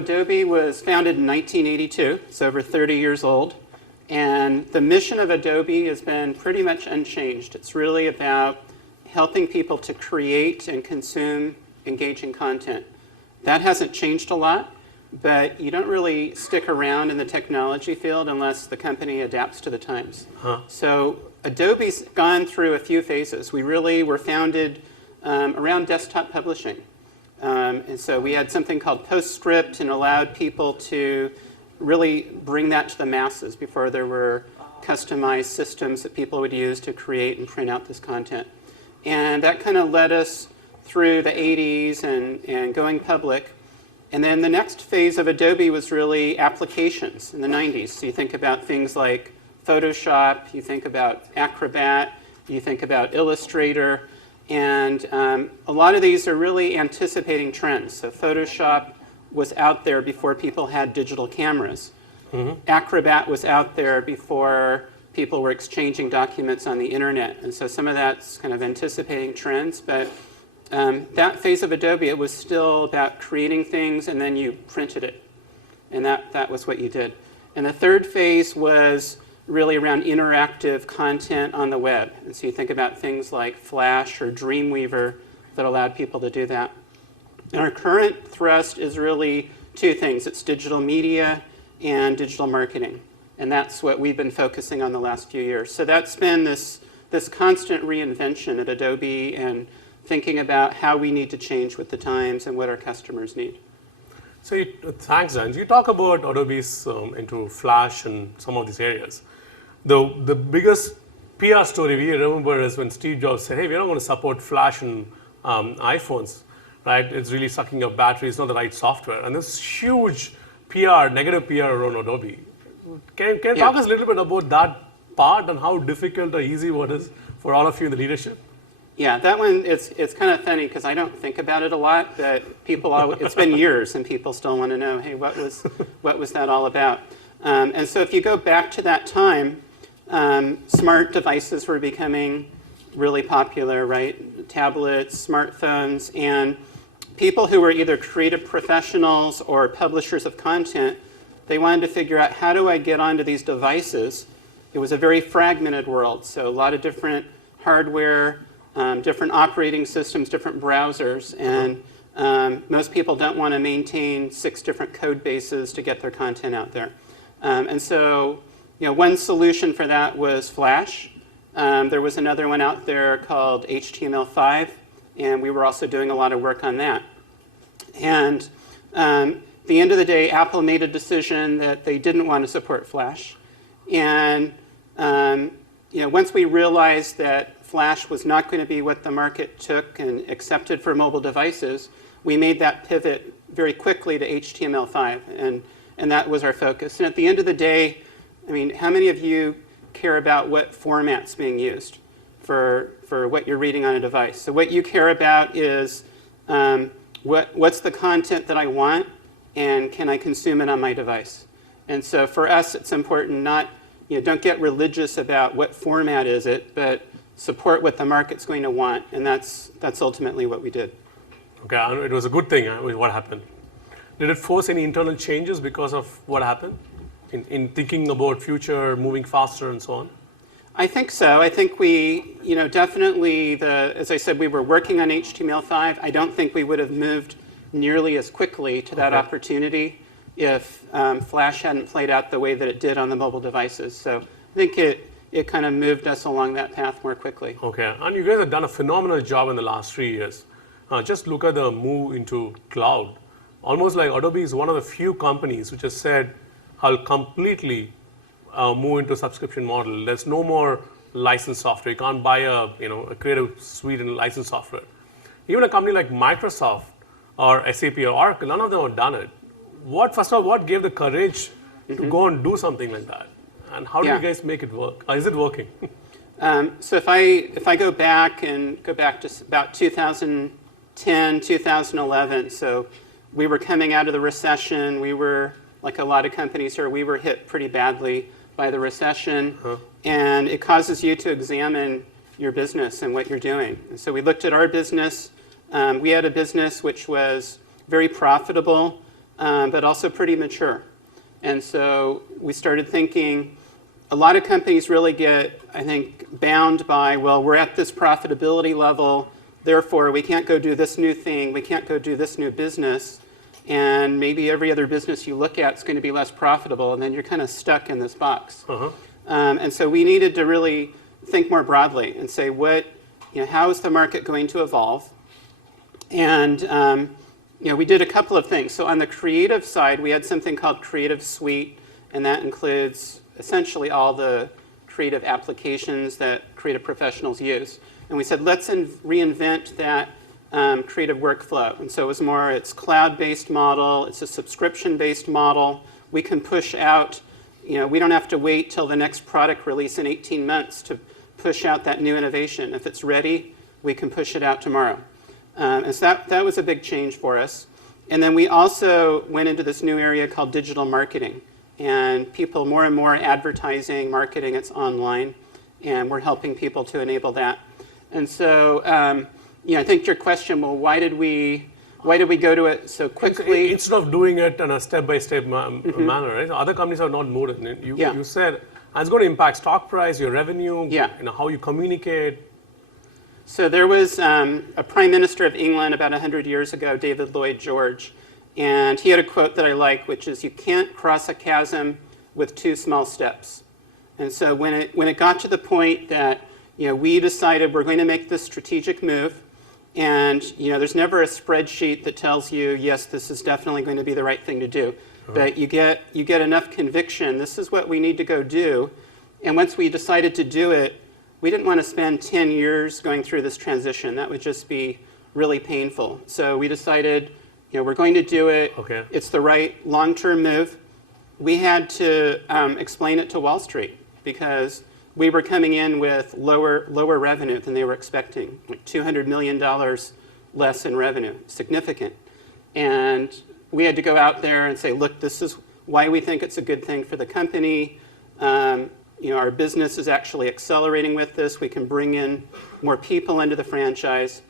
Adobe was founded in 1982. It's over 30 years old. And the mission of Adobe has been pretty much unchanged. It's really about helping people to create and consume engaging content. That hasn't changed a lot, but you don't really stick around in the technology field unless the company adapts to the times. So Adobe's gone through a few phases. We really were founded around desktop publishing. And so we had something called PostScript and allowed people to really bring that to the masses before there were customized systems that people would use to create and print out this content. And that kind of led us through the 80s and going public. And then the next phase of Adobe was really applications in the 90s. So you think about things like Photoshop, you think about Acrobat, you think about Illustrator. And a lot of these are really anticipating trends. So Photoshop was out there before people had digital cameras. Acrobat was out there before people were exchanging documents on the internet. And so some of that's kind of anticipating trends. But that phase of Adobe, it was still about creating things and then you printed it. And that was what you did. And the third phase was really around interactive content on the web. And so you think about things like Flash or Dreamweaver that allowed people to do that. And our current thrust is really two things. It's digital media and digital marketing. And that's what we've been focusing on the last few years. So that's been this constant reinvention at Adobe and thinking about how we need to change with the times and what our customers need. So thanks, Dan. You talk about Adobe's into Flash and some of these areas. The biggest PR story we remember is when Steve Jobs said, hey, we're not going to support Flash and iPhones, right? It's really sucking up battery. It's not the right software. And there's huge PR, negative PR around Adobe. Can you talk us a little bit about that part and how difficult or easy it is for all of you in the leadership? Yeah, that one, it's kind of funny because I don't think about it a lot, but people always, it's been years and people still want to know, hey, what was that all about? And so if you go back to that time, smart devices were becoming really popular, right? Tablets, smartphones, and people who were either creative professionals or publishers of content, they wanted to figure out how do I get onto these devices. It was a very fragmented world, so a lot of different hardware, different operating systems, different browsers, and most people don't want to maintain 6 different code bases to get their content out there. And so, one solution for that was Flash. There was another one out there called HTML5, and we were also doing a lot of work on that. And at the end of the day, Apple made a decision that they didn't want to support Flash. And once we realized that Flash was not going to be what the market took and accepted for mobile devices, we made that pivot very quickly to HTML5, and that was our focus. And at the end of the day, I mean, how many of you care about what format's being used for what you're reading on a device? So what you care about is what's the content that I want, and can I consume it on my device? And so for us, it's important not, don't get religious about what format is it, but support what the market's going to want, and that's ultimately what we did. Okay, it was a good thing, what happened. Did it force any internal changes because of what happened in thinking about future, moving faster and so on? I think so. I think we, definitely, as I said, we were working on HTML5. I don't think we would have moved nearly as quickly to that opportunity if Flash hadn't played out the way that it did on the mobile devices. So I think it kind of moved us along that path more quickly. Okay, and you guys have done a phenomenal job in the last 3 years. Just look at the move into cloud. Almost like Adobe is one of the few companies which has said, I'll completely move into a subscription model. There's no more licensed software. You can't buy a creative suite and licensed software. Even a company like Microsoft or SAP or Oracle, none of them have done it. First of all, what gave the courage to go and do something like that? And how do you guys make it work? Is it working? So if I go back to about 2010, 2011, so we were coming out of the recession. We were, like a lot of companies here, we were hit pretty badly by the recession. And it causes you to examine your business and what you're doing. And so we looked at our business. We had a business which was very profitable. but also pretty mature. And so we started thinking, a lot of companies really get, I think, bound by, well, we're at this profitability level, therefore we can't go do this new thing, we can't go do this new business, and maybe every other business you look at is going to be less profitable, and then you're kind of stuck in this box. And so we needed to really think more broadly and say, how is the market going to evolve? And we did a couple of things. So on the creative side, we had something called Creative Suite, and that includes essentially all the creative applications that creative professionals use. And we said, let's reinvent that creative workflow. And so it's cloud-based model, it's a subscription-based model. We can push out, we don't have to wait till the next product release in 18 months to push out that new innovation. If it's ready, we can push it out tomorrow. And so that was a big change for us. And then we also went into this new area called digital marketing. And people more and more advertising, marketing, it's online. And we're helping people to enable that. And so, I think your question, well, why did we go to it so quickly? Instead of doing it in a step-by-step manner, right? Other companies have not moved in it. You said it's going to impact stock price, your revenue, how you communicate. So there was a prime minister of England about 100 years ago, David Lloyd George, and he had a quote that I like, which is, you can't cross a chasm with 2 small steps. And so when it got to the point that we decided we're going to make this strategic move, and there's never a spreadsheet that tells you, yes, this is definitely going to be the right thing to do. But you get enough conviction, this is what we need to go do. And once we decided to do it, we didn't want to spend 10 years going through this transition. That would just be really painful. So we decided, we're going to do it. It's the right long-term move. We had to explain it to Wall Street because we were coming in with lower revenue than they were expecting, like $200 million less in revenue, significant. And we had to go out there and say, look, this is why we think it's a good thing for the company. Our business is actually accelerating with this. We can bring in more people into the franchise.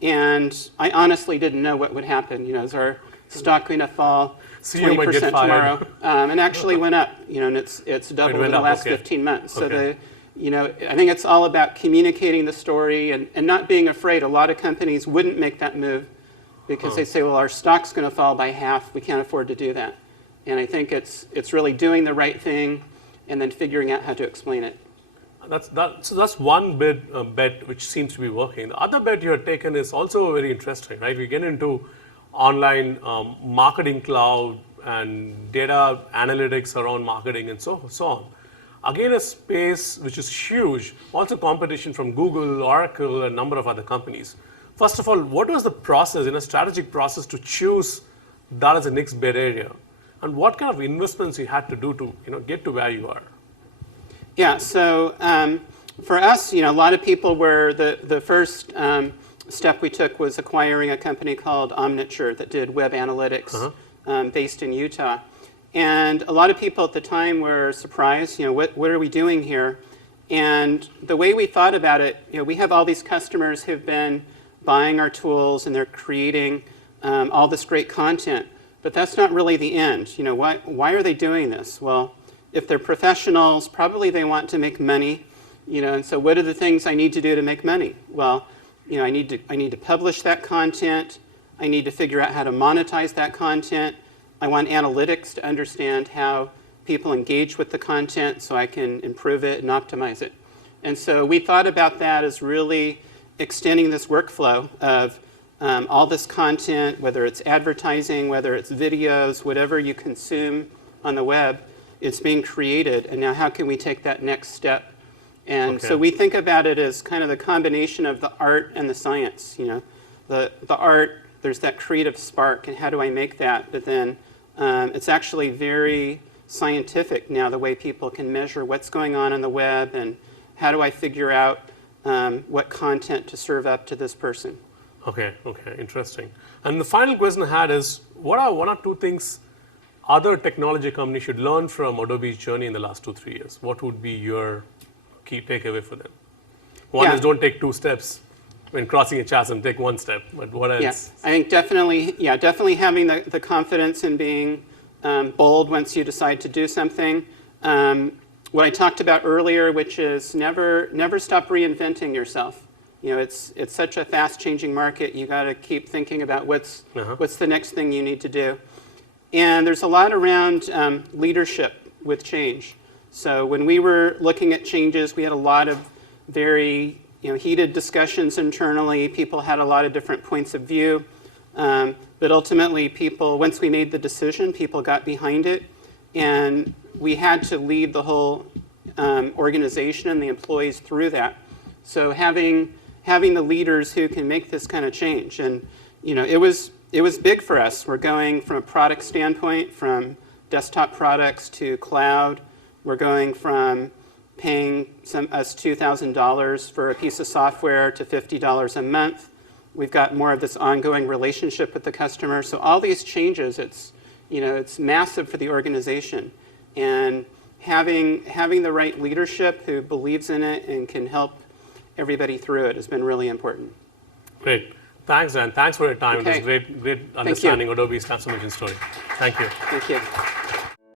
And I honestly didn't know what would happen. Is our stock going to fall 20% tomorrow? And actually went up. And it's doubled in the last 15 months. So I think it's all about communicating the story and not being afraid. A lot of companies wouldn't make that move because they say, well, our stock's going to fall by half. We can't afford to do that. And I think it's really doing the right thing and then figuring out how to explain it. So that's one bet which seems to be working. The other bet you have taken is also very interesting, right? We get into online marketing cloud and data analytics around marketing and so on. Again, a space which is huge, also competition from Google, Oracle, and a number of other companies. First of all, what was the process, strategic process to choose that as the next bet area? And what kind of investments you had to do to get to where you are? Yeah, so for us, a lot of people were, the first step we took was acquiring a company called Omniture that did web analytics based in Utah. And a lot of people at the time were surprised, what are we doing here? And the way we thought about it, we have all these customers who've been buying our tools and they're creating all this great content. But that's not really the end. Why are they doing this? Well, if they're professionals, probably they want to make money. And so what are the things I need to do to make money? Well, I need to publish that content. I need to figure out how to monetize that content. I want analytics to understand how people engage with the content so I can improve it and optimize it. And so we thought about that as really extending this workflow of all this content, whether it's advertising, whether it's videos, whatever you consume on the web, it's being created. And now how can we take that next step? And so we think about it as kind of the combination of the art and the science. The art, there's that creative spark, and how do I make that? But then it's actually very scientific now, the way people can measure what's going on the web and how do I figure out what content to serve up to this person. Okay, interesting. And the final question I had is, what are 1 or 2 things other technology companies should learn from Adobe's journey in the last 2-3 years? What would be your key takeaway for them? One is don't take 2 steps. when crossing a chasm, take one step. But what else? Yes, I think definitely having the confidence in being bold once you decide to do something. What I talked about earlier, which is never stop reinventing yourself. You know, it's such a fast-changing market. You got to keep thinking about what's the next thing you need to do. And there's a lot around leadership with change. So when we were looking at changes, we had a lot of very heated discussions internally. People had a lot of different points of view. But ultimately, once we made the decision, people got behind it. And we had to lead the whole organization and the employees through that. So having the leaders who can make this kind of change. And it was big for us. We're going from a product standpoint, from desktop products to cloud. We're going from paying us $2,000 for a piece of software to $50 a month. We've got more of this ongoing relationship with the customer. So all these changes, it's massive for the organization. And having the right leadership who believes in it and can help everybody through it has been really important. Great. Thanks, Dan. Thanks for your time. Okay. It was great understanding Adobe's transformation story. Thank you. Thank you.